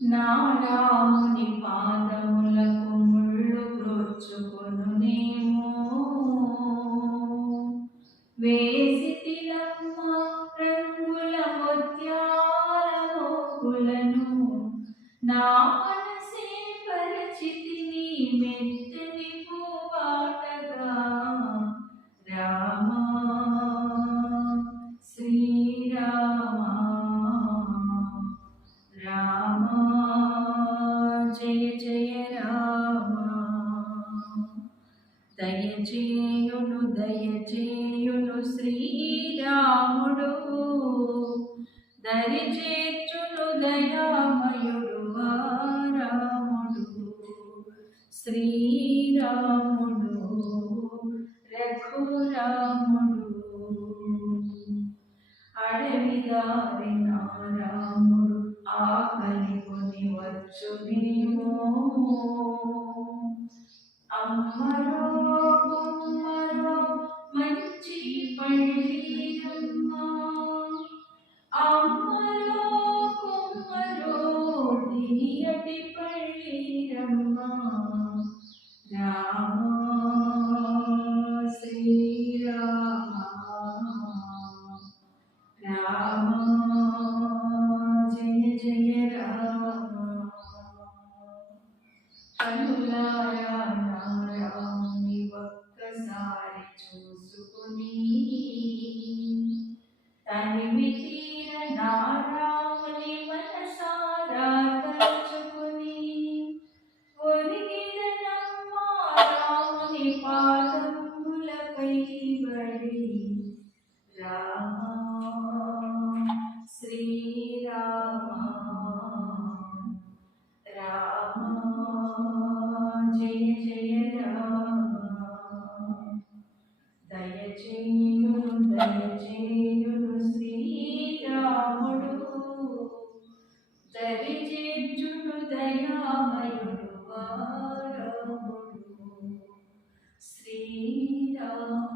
నారాముని పాదములకు ముళ్ళు గ్రోచుకొనునేమో నేను మోకులను నా మనసే పరిచితిని మెత్తని పూబాటగా రామా శ్రీరామా రామా జయ జయ రామ. దయచేయును దయచేయును శ్రీరాముడు. దరిచేర్చును దయామయుడు రాముడు. శ్రీరాముడు రఘురాముడు. అడవి అడవిదారి నారాముడు ఆకలి కొని వచ్చునేమో అమ్మరో కుమ్మరో మంచి పండి కనులారా నారాముని శ్రీరాముడు